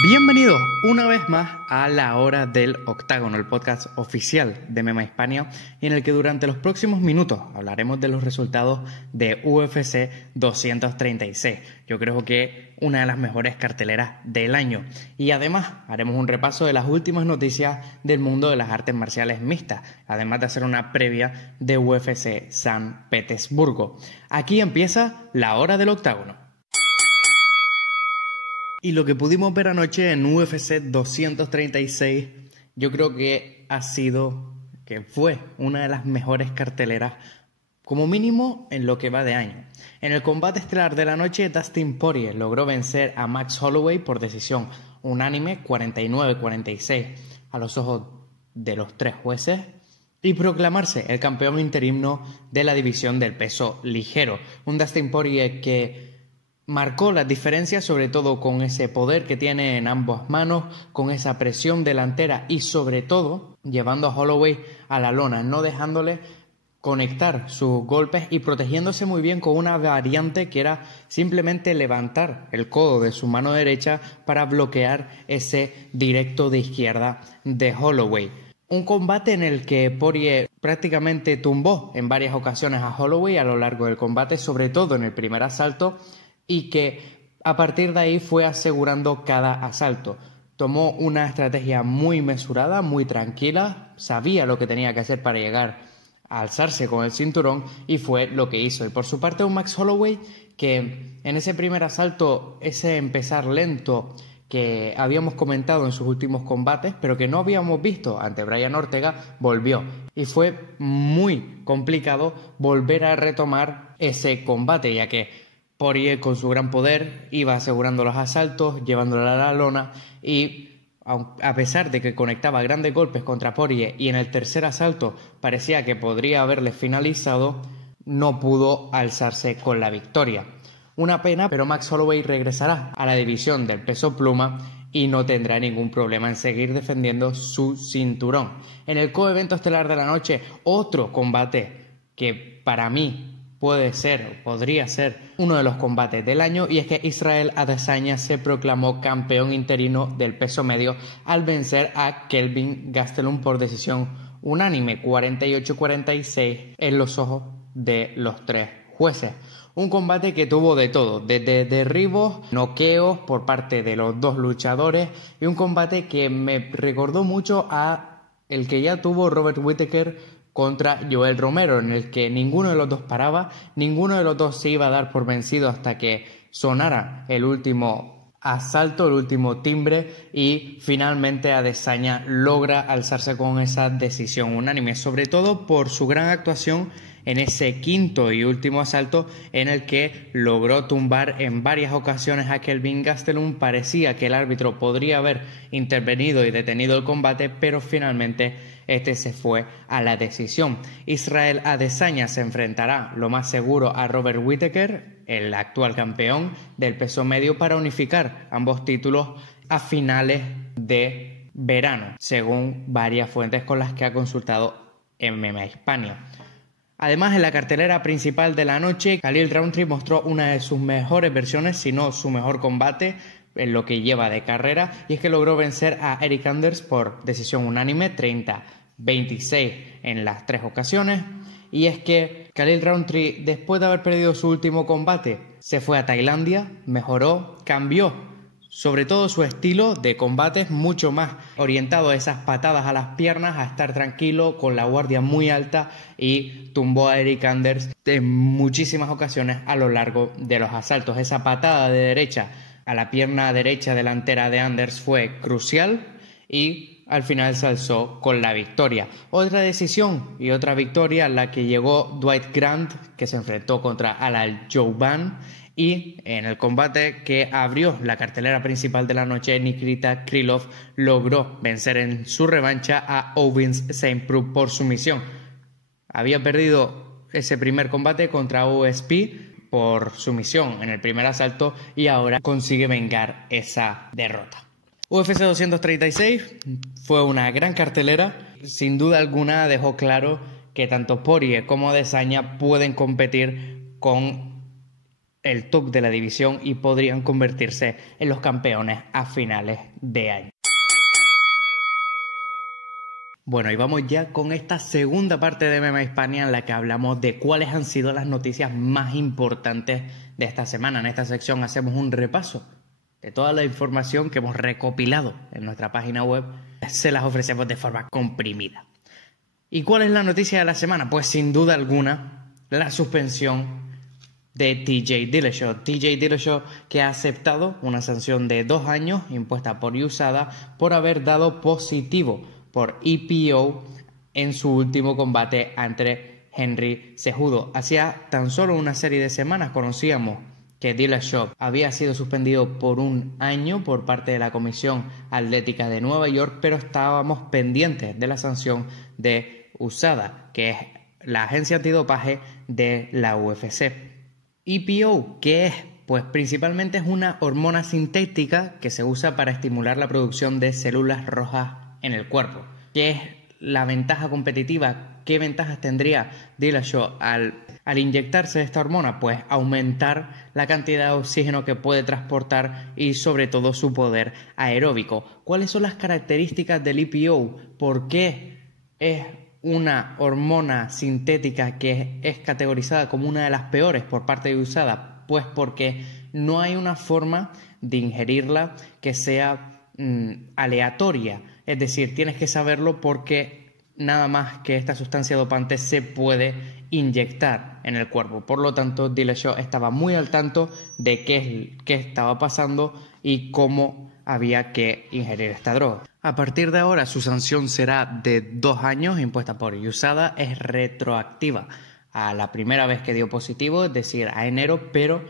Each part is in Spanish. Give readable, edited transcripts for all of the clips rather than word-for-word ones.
Bienvenidos una vez más a La Hora del Octágono, el podcast oficial de MMA Hispania, en el que durante los próximos minutos hablaremos de los resultados de UFC 236. Yo creo que una de las mejores carteleras del año. Y además haremos un repaso de las últimas noticias del mundo de las artes marciales mixtas, además de hacer una previa de UFC San Petersburgo. Aquí empieza La Hora del Octágono. Y lo que pudimos ver anoche en UFC 236, yo creo que fue una de las mejores carteleras, como mínimo en lo que va de año. En el combate estelar de la noche, Dustin Poirier logró vencer a Max Holloway por decisión unánime 49-46 a los ojos de los tres jueces y proclamarse el campeón interino de la división del peso ligero. Un Dustin Poirier que marcó las diferencias, sobre todo con ese poder que tiene en ambas manos, con esa presión delantera y sobre todo llevando a Holloway a la lona, no dejándole conectar sus golpes y protegiéndose muy bien con una variante que era simplemente levantar el codo de su mano derecha para bloquear ese directo de izquierda de Holloway. Un combate en el que Poirier prácticamente tumbó en varias ocasiones a Holloway a lo largo del combate, sobre todo en el primer asalto, y que a partir de ahí fue asegurando cada asalto. Tomó una estrategia muy mesurada, muy tranquila, sabía lo que tenía que hacer para llegar a alzarse con el cinturón y fue lo que hizo. Y por su parte un Max Holloway que en ese primer asalto, ese empezar lento que habíamos comentado en sus últimos combates, pero que no habíamos visto ante Brian Ortega, volvió. Y fue muy complicado volver a retomar ese combate, ya que Poirier con su gran poder iba asegurando los asaltos, llevándolo a la lona y a pesar de que conectaba grandes golpes contra Poirier y en el tercer asalto parecía que podría haberle finalizado, no pudo alzarse con la victoria. Una pena, pero Max Holloway regresará a la división del peso pluma y no tendrá ningún problema en seguir defendiendo su cinturón. En el coevento estelar de la noche, otro combate que para mí podría ser uno de los combates del año, y es que Israel Adesanya se proclamó campeón interino del peso medio al vencer a Kelvin Gastelum por decisión unánime 48-46 en los ojos de los tres jueces. Un combate que tuvo de todo, desde derribos, noqueos por parte de los dos luchadores, y un combate que me recordó mucho a el que ya tuvo Robert Whittaker contra Joel Romero, en el que ninguno de los dos paraba, ninguno de los dos se iba a dar por vencido hasta que sonara el último asalto, el último timbre, y finalmente Adesanya logra alzarse con esa decisión unánime, sobre todo por su gran actuación en ese quinto y último asalto en el que logró tumbar en varias ocasiones a Kelvin Gastelum. Parecía que el árbitro podría haber intervenido y detenido el combate, pero finalmente este se fue a la decisión. Israel Adesanya se enfrentará lo más seguro a Robert Whittaker, el actual campeón del peso medio, para unificar ambos títulos a finales de verano, según varias fuentes con las que ha consultado MMA Hispania. Además, en la cartelera principal de la noche, Khalil Rountree mostró una de sus mejores versiones, si no su mejor combate en lo que lleva de carrera, y es que logró vencer a Eric Anders por decisión unánime 30-26 en las tres ocasiones. Y es que Khalil Rountree, después de haber perdido su último combate, se fue a Tailandia, mejoró, cambió sobre todo su estilo de combate, mucho más orientado a esas patadas a las piernas, a estar tranquilo, con la guardia muy alta, y tumbó a Eric Anders en muchísimas ocasiones a lo largo de los asaltos. Esa patada de derecha a la pierna derecha delantera de Anders fue crucial y al final se alzó con la victoria. Otra decisión y otra victoria la que llegó Dwight Grant, que se enfrentó contra Alal Jouban, y en el combate que abrió la cartelera principal de la noche, Nikita Krylov logró vencer en su revancha a Owens St. Preux por sumisión. Había perdido ese primer combate contra OSP por sumisión en el primer asalto y ahora consigue vengar esa derrota. UFC 236 fue una gran cartelera, sin duda alguna dejó claro que tanto Poirier como Adesanya pueden competir con el top de la división y podrían convertirse en los campeones a finales de año. Bueno, y vamos ya con esta segunda parte de MMA Hispania en la que hablamos de cuáles han sido las noticias más importantes de esta semana. En esta sección hacemos un repaso de toda la información que hemos recopilado en nuestra página web. Se las ofrecemos de forma comprimida. ¿Y cuál es la noticia de la semana? Pues sin duda alguna, la suspensión de TJ Dillashaw. TJ Dillashaw, que ha aceptado una sanción de 2 años impuesta por USADA por haber dado positivo por EPO en su último combate ante Henry Cejudo. Hacía tan solo una serie de semanas conocíamos que Dillashaw había sido suspendido por 1 año por parte de la Comisión Atlética de Nueva York, pero estábamos pendientes de la sanción de USADA, que es la agencia antidopaje de la UFC. EPO, ¿qué es? Pues principalmente es una hormona sintética que se usa para estimular la producción de células rojas en el cuerpo. ¿Qué es la ventaja competitiva? ¿Qué ventajas tendría Dillashaw al inyectarse esta hormona? Pues aumentar la cantidad de oxígeno que puede transportar y sobre todo su poder aeróbico. ¿Cuáles son las características del EPO? ¿Por qué es una hormona sintética que es categorizada como una de las peores por parte de USADA? Pues porque no hay una forma de ingerirla que sea aleatoria. Es decir, tienes que saberlo porque nada más que esta sustancia dopante se puede inyectar en el cuerpo. Por lo tanto, Dillashaw estaba muy al tanto de qué estaba pasando y cómo había que ingerir esta droga. A partir de ahora, su sanción será de 2 años impuesta por USADA. Es retroactiva a la primera vez que dio positivo, es decir, a enero. Pero,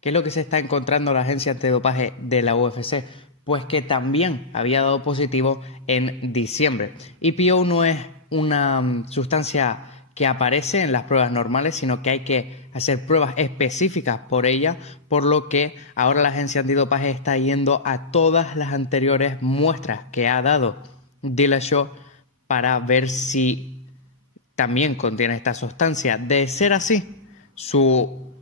¿qué es lo que se está encontrando la agencia antidopaje de la UFC? Pues que también había dado positivo en diciembre. EPO no es una sustancia que aparece en las pruebas normales, sino que hay que hacer pruebas específicas por ella, por lo que ahora la agencia antidopaje está yendo a todas las anteriores muestras que ha dado Dillashaw para ver si también contiene esta sustancia. De ser así, su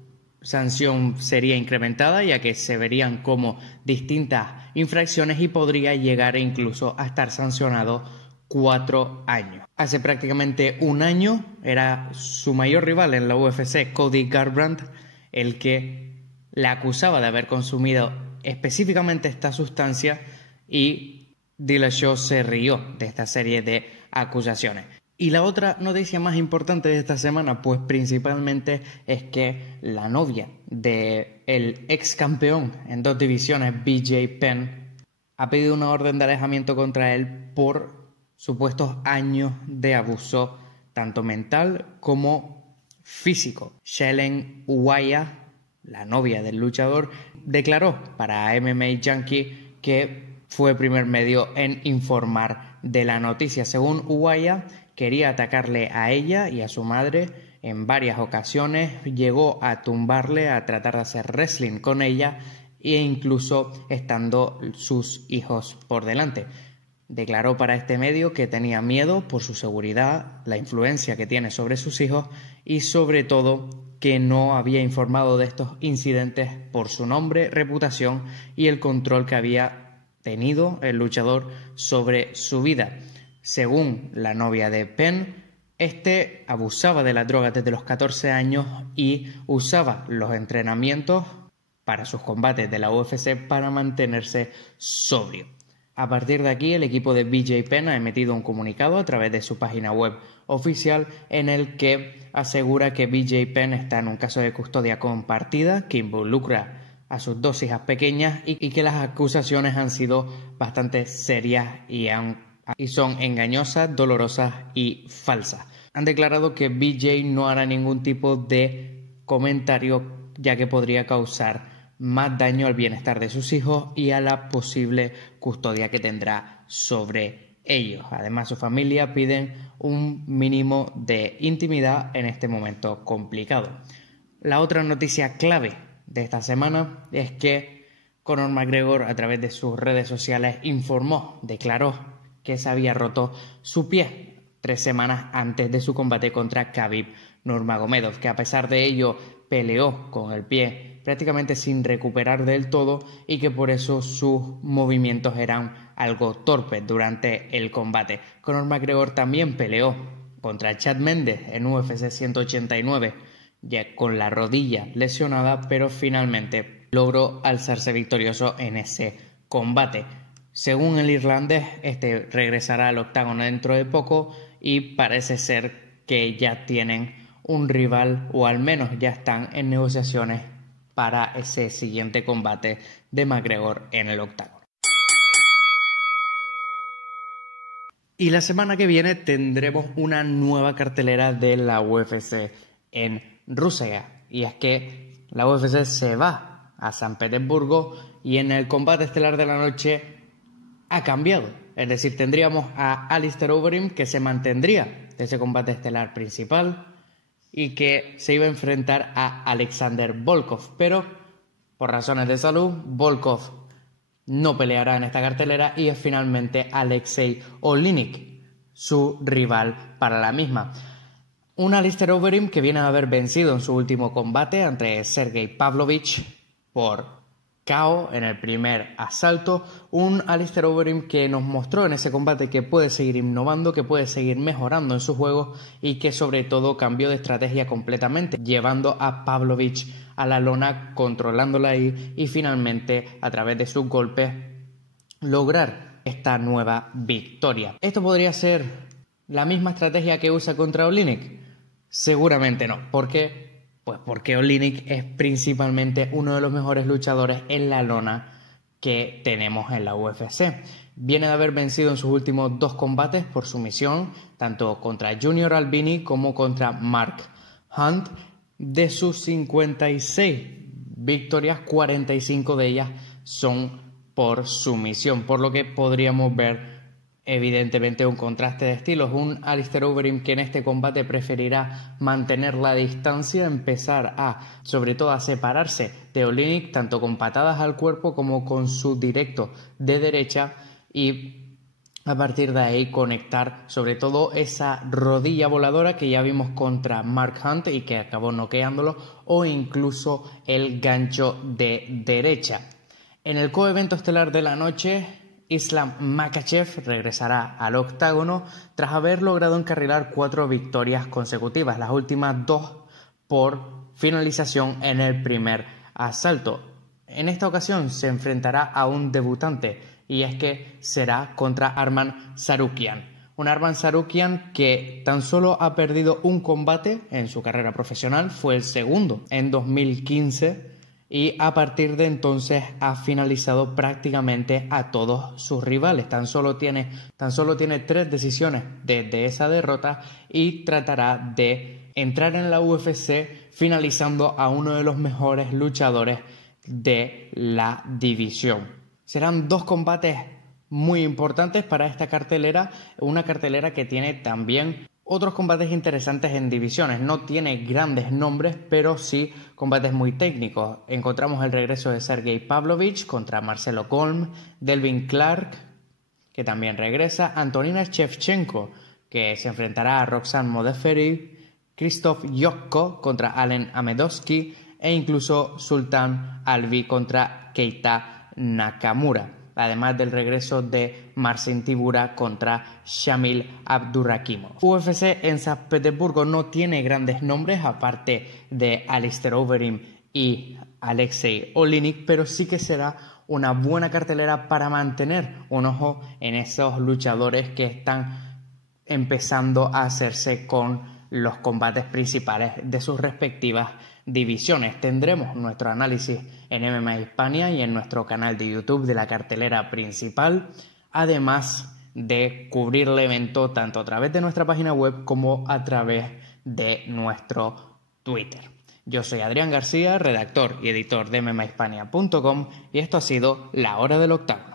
sanción sería incrementada, ya que se verían como distintas infracciones y podría llegar incluso a estar sancionado 4 años. Hace prácticamente 1 año era su mayor rival en la UFC, Cody Garbrandt, el que le acusaba de haber consumido específicamente esta sustancia, y Dillashaw se rió de esta serie de acusaciones. Y la otra noticia más importante de esta semana, pues principalmente es que la novia del ex campeón en 2 divisiones, BJ Penn, ha pedido una orden de alejamiento contra él por supuestos años de abuso, tanto mental como físico. Shelen Uwaya, la novia del luchador, declaró para MMA Junkie que fue el primer medio en informar de la noticia. Según Uwaya, quería atacarle a ella y a su madre en varias ocasiones, llegó a tumbarle, a tratar de hacer wrestling con ella e incluso estando sus hijos por delante. Declaró para este medio que tenía miedo por su seguridad, la influencia que tiene sobre sus hijos y sobre todo que no había informado de estos incidentes por su nombre, reputación y el control que había tenido el luchador sobre su vida. Según la novia de Penn, este abusaba de la droga desde los 14 años y usaba los entrenamientos para sus combates de la UFC para mantenerse sobrio. A partir de aquí, el equipo de BJ Penn ha emitido un comunicado a través de su página web oficial en el que asegura que BJ Penn está en un caso de custodia compartida que involucra a sus 2 hijas pequeñas y que las acusaciones han sido bastante serias y son engañosas, dolorosas y falsas. Han declarado que BJ no hará ningún tipo de comentario, ya que podría causar más daño al bienestar de sus hijos y a la posible custodia que tendrá sobre ellos. Además, su familia piden un mínimo de intimidad en este momento complicado. La otra noticia clave de esta semana es que Conor McGregor, a través de sus redes sociales, declaró que se había roto su pie 3 semanas antes de su combate contra Khabib Nurmagomedov, que a pesar de ello peleó con el pie prácticamente sin recuperar del todo y que por eso sus movimientos eran algo torpes durante el combate. Conor McGregor también peleó contra Chad Mendes en UFC 189, ya con la rodilla lesionada, pero finalmente logró alzarse victorioso en ese combate. Según el irlandés, este regresará al octágono dentro de poco y parece ser que ya tienen un rival, o al menos ya están en negociaciones para ese siguiente combate de McGregor en el octágono. Y la semana que viene tendremos una nueva cartelera de la UFC en Rusia, y es que la UFC se va a San Petersburgo y en el combate estelar de la noche ha cambiado. Es decir, tendríamos a Alistair Overeem, que se mantendría de ese combate estelar principal y que se iba a enfrentar a Alexander Volkov, pero por razones de salud Volkov no peleará en esta cartelera y es finalmente Alexei Oleinik su rival para la misma. Un Alistair Overeem que viene a haber vencido en su último combate ante Sergey Pavlovich por KO en el primer asalto. Un Alistair Overeem que nos mostró en ese combate que puede seguir innovando, que puede seguir mejorando en su juego y que sobre todo cambió de estrategia completamente, llevando a Pavlovich a la lona, controlándola ahí y finalmente a través de sus golpes lograr esta nueva victoria. ¿Esto podría ser la misma estrategia que usa contra Oleinik? Seguramente no. ¿Por qué? Pues porque Oleinik es principalmente uno de los mejores luchadores en la lona que tenemos en la UFC. Viene de haber vencido en sus últimos 2 combates por sumisión, tanto contra Junior Albini como contra Mark Hunt. De sus 56 victorias, 45 de ellas son por sumisión, por lo que podríamos ver evidentemente un contraste de estilos. Un Alistair Overeem que en este combate preferirá mantener la distancia, empezar sobre todo a separarse de Oleinik, tanto con patadas al cuerpo como con su directo de derecha, y a partir de ahí conectar sobre todo esa rodilla voladora que ya vimos contra Mark Hunt y que acabó noqueándolo, o incluso el gancho de derecha. En el coevento estelar de la noche, Islam Makhachev regresará al octágono tras haber logrado encarrilar 4 victorias consecutivas, las últimas 2 por finalización en el primer asalto. En esta ocasión se enfrentará a un debutante, y es que será contra Arman Tsarukyan. Un Arman Tsarukyan que tan solo ha perdido un combate en su carrera profesional, fue el segundo en 2015, y a partir de entonces ha finalizado prácticamente a todos sus rivales. Tan solo tiene 3 decisiones desde esa derrota y tratará de entrar en la UFC finalizando a uno de los mejores luchadores de la división. Serán 2 combates muy importantes para esta cartelera, una cartelera que tiene también otros combates interesantes en divisiones. No tiene grandes nombres, pero sí combates muy técnicos. Encontramos el regreso de Sergey Pavlovich contra Marcelo Golm, Delvin Clark, que también regresa, Antonina Shevchenko, que se enfrentará a Roxanne Modafferi, Krzysztof Jotko contra Allen Amedovski e incluso Sultan Alvi contra Keita Nakamura, además del regreso de Marcin Tybura contra Shamil Abdurakhimov. UFC en San Petersburgo no tiene grandes nombres aparte de Alistair Overeem y Alexei Oleinik, pero sí que será una buena cartelera para mantener un ojo en esos luchadores que están empezando a hacerse con los combates principales de sus respectivas divisiones. Tendremos nuestro análisis en MMA Hispania y en nuestro canal de YouTube de la cartelera principal, además de cubrir el evento tanto a través de nuestra página web como a través de nuestro Twitter. Yo soy Adrián García, redactor y editor de MMAhispania.com, y esto ha sido La Hora del Octágono.